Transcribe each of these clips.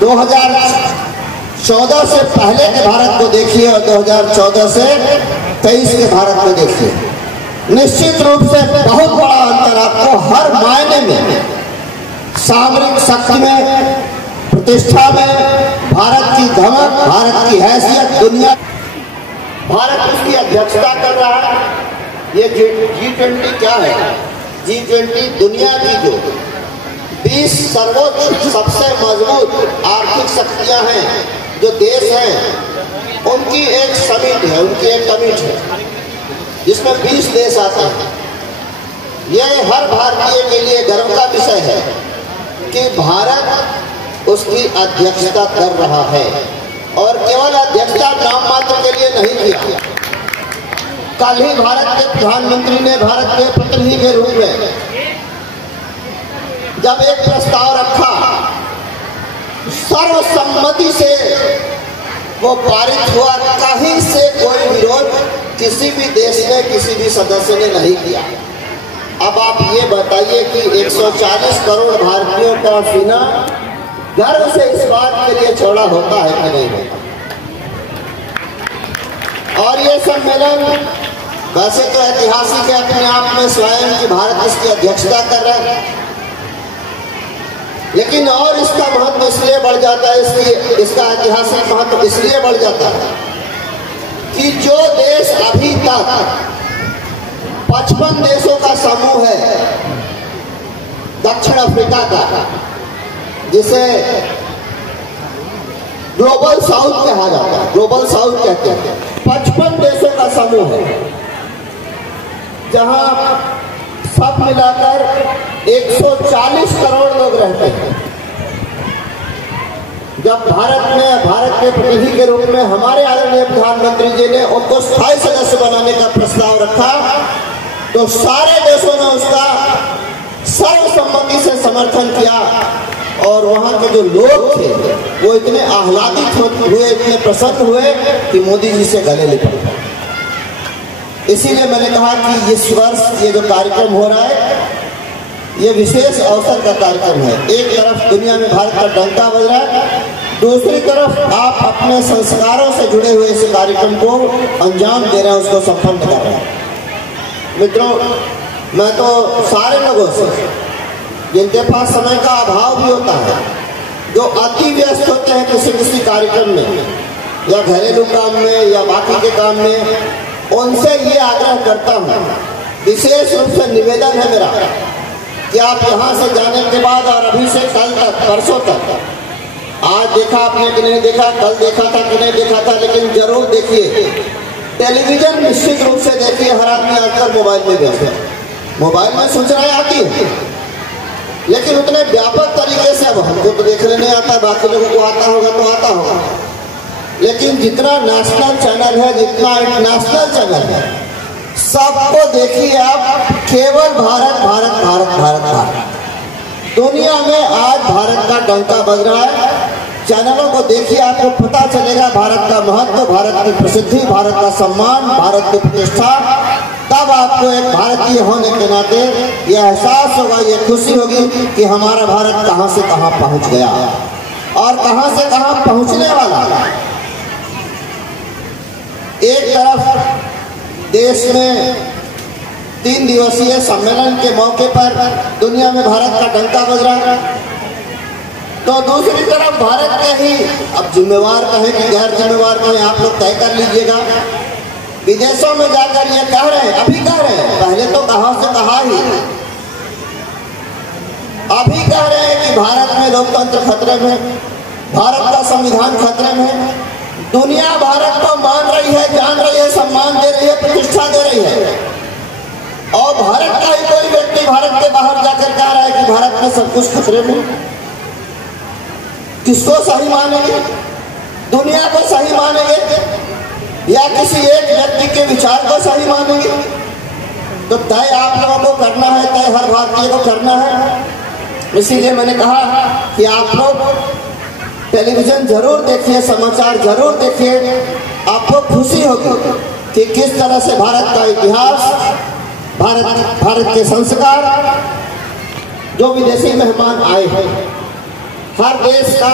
2014 से पहले के भारत को देखिए और 2014 से 23 के भारत को देखिए, निश्चित रूप से बहुत बड़ा अंतर आपको हर मायने में, सामरिक शक्ति में, प्रतिष्ठा में, भारत की धमक, भारत की हैसियत, दुनिया, भारत उसकी अध्यक्षता कर रहा है। ये G20 क्या है? G20 दुनिया की जो 20 सर्वोच्च सबसे मजबूत आर्थिक शक्तियां हैं, जो देश हैं, उनकी एक समिति है, उनकी एक कमेटी है जिसमें 20 देश आते हैं। यह हर भारतीय के लिए गर्व का विषय है कि भारत उसकी अध्यक्षता कर रहा है, और केवल अध्यक्षता नाम मात्र के लिए नहीं किया। कल ही भारत के प्रधानमंत्री ने भारत के प्रतिनिधि के रूप में जब एक प्रस्ताव रखा, सर्वसम्मति से वो पारित हुआ, कहीं से कोई विरोध किसी भी देश ने, किसी भी सदस्य ने नहीं किया। अब आप ये बताइए कि 140 करोड़ भारतीयों का सीना गर्व से इस बात के लिए चौड़ा होता है कि नहीं होता? और ये सम्मेलन वैसे तो ऐतिहासिक है अपने आप में स्वयं कि भारत इसकी अध्यक्षता कर रहा है, लेकिन और इसका महत्व इसलिए बढ़ जाता है, इसका ऐतिहासिक महत्व इसलिए बढ़ जाता है कि जो देश अभी तक 55 देशों का समूह है दक्षिण अफ्रीका का, जिसे ग्लोबल साउथ कहा जाता है, ग्लोबल साउथ कहते हैं, 55 देशों का समूह है जहां सब मिलाकर 140 करोड़ लोग रहते हैं। जब भारत के प्रतिनिधि के रूप में हमारे आदरणीय प्रधानमंत्री जी ने उनको स्थायी सदस्य बनाने का प्रस्ताव रखा, तो सारे देशों ने उसका सर्वसम्मति से समर्थन किया, और वहां के जो लोग थे वो इतने आह्लादित हुए, इतने प्रसन्न हुए कि मोदी जी से गले लिपट गए। इसीलिए मैंने कहा कि इस वर्ष ये जो कार्यक्रम हो रहा है, ये विशेष अवसर का कार्यक्रम है। एक तरफ दुनिया में भारत का डंका बज रहा है, दूसरी तरफ आप अपने संस्कारों से जुड़े हुए इस कार्यक्रम को अंजाम दे रहे हैं, उसको संपन्न कर रहे हैं। मित्रों, मैं तो सारे लोगों से, जिनके पास समय का अभाव भी होता है, जो अति व्यस्त होते हैं किसी कार्यक्रम में या घरेलू काम में या बाकी के काम में, उनसे ये आग्रह करता हूँ, विशेष रूप से निवेदन है मेरा कि आप यहाँ से जाने के बाद और अभी से कल तक, परसों तक, आज देखा आपने कि नहीं देखा, कल देखा था कि नहीं देखा था, लेकिन जरूर देखिए। टेलीविजन निश्चित रूप से देखिए, हर आदमी आजकल मोबाइल में व्यस्त है, मोबाइल में सूचनाएं आती है, लेकिन उतने व्यापक तरीके से अब हमको तो देखने नहीं आता, बाकी लोगों को आता होगा तो आता होगा, लेकिन जितना नेशनल चैनल है, जितना इंटरनेशनल चैनल है, सबको देखिए आप, केवल भारत भारत भारत भारत भारत। दुनिया में आज भारत का डंका बज रहा है। चैनलों को देखिए, आपको पता चलेगा भारत का महत्व, भारत की प्रसिद्धि, भारत का सम्मान, भारत की प्रतिष्ठा। तब आपको एक भारतीय होने के नाते यह एहसास होगा, ये खुशी होगी कि हमारा भारत कहां से कहां पहुंच गया और कहां से कहां पहुंचने वाला है। एक तरफ देश में 3 दिवसीय सम्मेलन के मौके पर दुनिया में भारत का डंका बज रहा है, तो दूसरी तरफ भारत के ही, अब जिम्मेवार कहें कि गैर जिम्मेवार कहें, आप लोग तय कर लीजिएगा, विदेशों में जाकर ये कह रहे हैं, अभी कह रहे हैं, पहले तो कहां से कहा ही, अभी कह रहे हैं कि भारत में लोकतंत्र खतरे में, भारत का संविधान खतरे में। दुनिया भारत को मान रही है, जान रही है, सम्मान दे रही है, प्रतिष्ठा दे रही है, और भारत का ही कोई व्यक्ति भारत के बाहर जाकर कह रहा है कि भारत में सब कुछ खतरे में। किसको सही मानेंगे? दुनिया को सही मानेंगे या किसी एक व्यक्ति के विचार को सही मानेंगे? तो तय आप लोगों को करना है, तय हर भारतीय को करना है। इसीलिए मैंने कहा कि आप लोग टेलीविजन जरूर देखिए, समाचार जरूर देखिए, आपको खुशी होगी कि किस तरह से भारत का इतिहास, भारत के संस्कार, जो विदेशी मेहमान आए हैं, हर देश का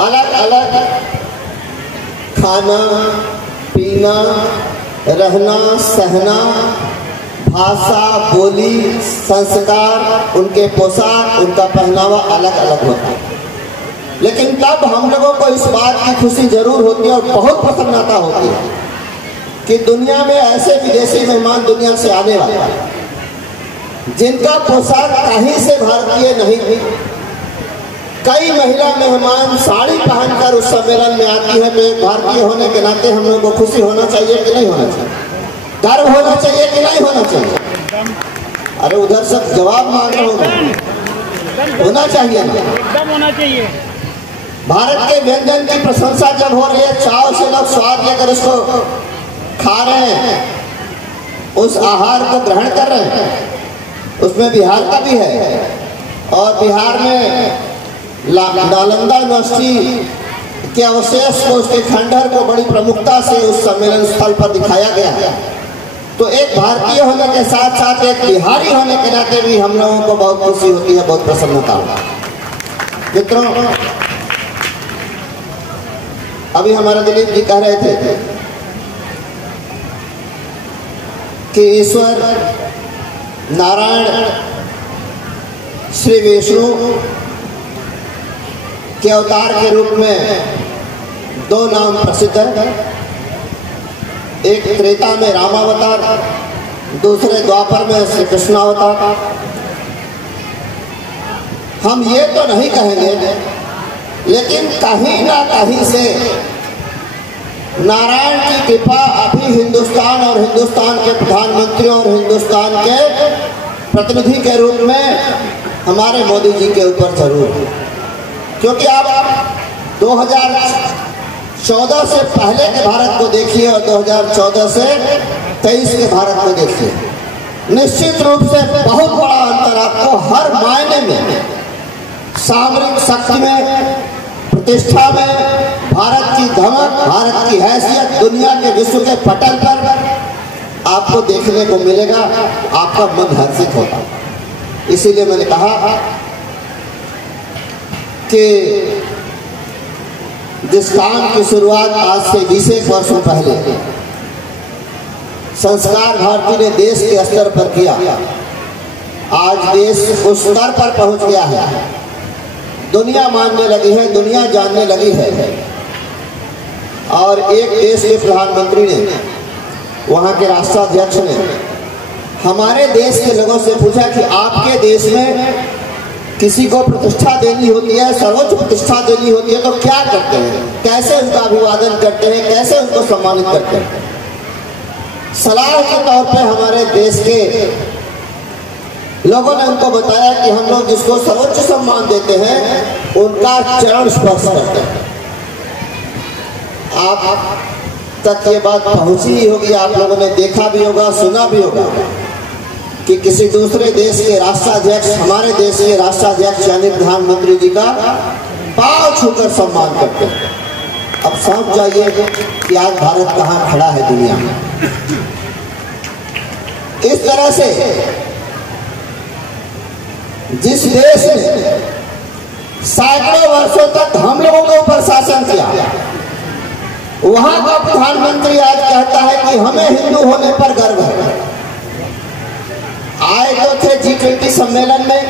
अलग अलग खाना पीना, रहना सहना, भाषा, बोली, संस्कार, उनके पोशाक, उनका पहनावा अलग अलग होता है। लेकिन तब हम लोगों को इस बात की खुशी जरूर होती है और बहुत प्रसन्नता होती है कि दुनिया में ऐसे विदेशी मेहमान दुनिया से आने वाले हैं जिनका पोशाक कहीं से भारतीय नहीं थी। कई महिला मेहमान साड़ी पहनकर उस सम्मेलन में आती है, तो एक भारतीय होने के नाते हम लोगों को खुशी होना चाहिए कि नहीं होना चाहिए, गर्व होना चाहिए कि नहीं होना चाहिए? अरे उधर सब जवाब मांग रहा हूँ, होना चाहिए ना, एकदम होना चाहिए। भारत के व्यंजन की प्रशंसा जब हो रही है, चाव से लोग स्वाद लेकर उसको खा रहे हैं, उस आहार को ग्रहण कर रहे हैं, उसमें बिहार का भी है। और बिहार में नालंदा यूनिवर्सिटी के अवशेष को, उसके खंडहर को बड़ी प्रमुखता से उस सम्मेलन स्थल पर दिखाया गया। तो एक भारतीय होने के साथ साथ एक बिहारी होने के नाते भी हम लोगों को बहुत खुशी होती है, बहुत प्रसन्नता होती है। मित्रों, अभी हमारे दिलीप जी कह रहे थे कि ईश्वर नारायण श्री विष्णु के अवतार के रूप में दो नाम प्रसिद्ध है, एक त्रेता में रामावतार, दूसरे द्वापर में श्री कृष्णावतार। हम ये तो नहीं कहेंगे, लेकिन कहीं ना कहीं से नारायण की कृपा अभी हिंदुस्तान और हिंदुस्तान के प्रधानमंत्री और हिंदुस्तान के प्रतिनिधि के रूप में हमारे मोदी जी के ऊपर जरूर है। क्योंकि आप 2014 से पहले के भारत को देखिए और 2014 से 23 के भारत को देखिए, निश्चित रूप से बहुत बड़ा अंतर आपको हर मायने में, सामरिक शक्ति में, प्रतिष्ठा में, भारत की धमक, भारत की हैसियत दुनिया के विश्व के पटल पर आपको देखने को मिलेगा। आपका मन हर्षित होगा। इसीलिए मैंने कहा कि जिस काम की शुरुआत आज से 20 वर्षों पहले संस्कार भारती ने देश के स्तर पर किया, आज देश उस स्तर पर पहुंच गया है, दुनिया मानने लगी है, दुनिया जानने लगी है। और एक देश के प्रधानमंत्री ने, वहां के राष्ट्राध्यक्ष ने हमारे देश के लोगों से पूछा कि आपके देश में किसी को प्रतिष्ठा देनी होती है, सर्वोच्च प्रतिष्ठा देनी होती है, तो क्या करते हैं, कैसे उनका अभिवादन करते हैं, कैसे उनको सम्मानित करते हैं? सलाह के तौर पे हमारे देश के लोगों ने उनको बताया कि हम लोग जिसको सर्वोच्च सम्मान देते हैं उनका चरण स्पर्श करते हैं। आप तक ये बात पहुंची ही होगी, आप लोगों ने देखा भी होगा, सुना भी होगा कि किसी दूसरे देश के राष्ट्राध्यक्ष हमारे देश के राष्ट्राध्यक्ष यानी प्रधानमंत्री जी का पांव छूकर सम्मान करते हैं। अब समझ जाइए कि आज भारत कहाँ खड़ा है दुनिया में। इस तरह से जिस देश ने सैकड़ों वर्षों तक हम लोगों के ऊपर शासन किया, वहां का प्रधानमंत्री आज कहता है कि हमें हिंदू होने पर गर्व है। आए तो थे G20 सम्मेलन में,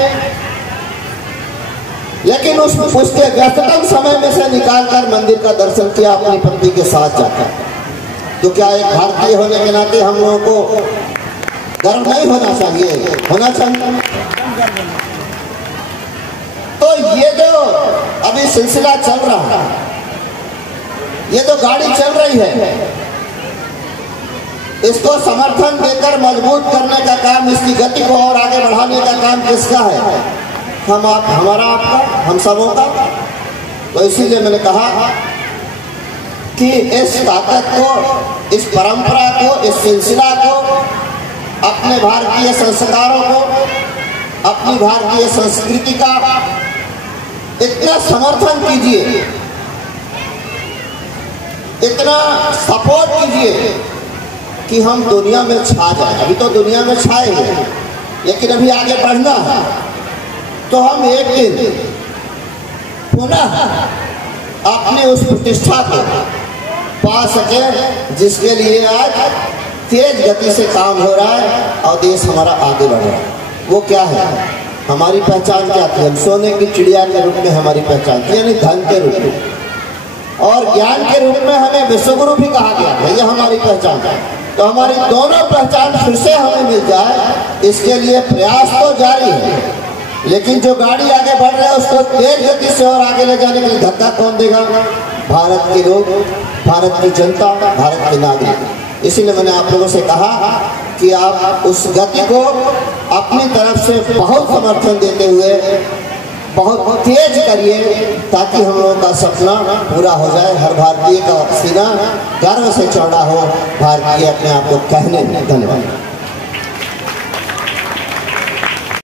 लेकिन उसके व्यस्ततम समय में से निकालकर मंदिर का दर्शन किया अपनी पत्नी के साथ जाकर। तो क्या एक भारतीय होने के नाते हम लोगों को गर्व नहीं होना चाहिए? होना चाहिए। तो ये जो अभी सिलसिला चल रहा है, ये तो गाड़ी चल रही है, इसको समर्थन देकर मजबूत करने का काम, इसकी गति को और आगे बढ़ाने का काम किसका है? हमारा, आपका, हम सबों का। तो इसीलिए मैंने कहा कि इस ताकत को, इस परंपरा को, इस सिलसिला को, अपने भारतीय संस्कारों को, अपनी भारतीय संस्कृति का इतना समर्थन कीजिए, इतना सपोर्ट कीजिए कि हम दुनिया में छा जाए। अभी तो दुनिया में छाए हैं, लेकिन अभी आगे बढ़ना है। तो हम एक दिन पुनः अपनी उस प्रतिष्ठा को पा सके जिसके लिए आज तेज गति से काम हो रहा है और देश हमारा आगे बढ़ रहा है। वो क्या है? हमारी पहचान क्या थी? हम सोने की चिड़िया के रूप में हमारी पहचान थी, यानी धन के रूप में, और ज्ञान के रूप में हमें विश्वगुरु भी कहा गया है। यह हमारी पहचान है। तो हमारी दोनों पहचान फिर से हमें मिल जाए, इसके लिए प्रयास तो जारी है, लेकिन जो गाड़ी आगे बढ़ रहा है उसको तेज गति से और आगे ले जाने के लिए धक्का कौन देगा? भारत के लोग, भारत की जनता, भारत के नागरिक। इसीलिए मैंने आप लोगों से कहा कि आप उस गति को अपनी तरफ से बहुत समर्थन देते हुए बहुत तेज करिए, ताकि हम लोगों का सपना पूरा हो जाए। हर भारतीय का सीना गर्व से चौड़ा हो भारतीय अपने आप को कहने में। धन्यवाद।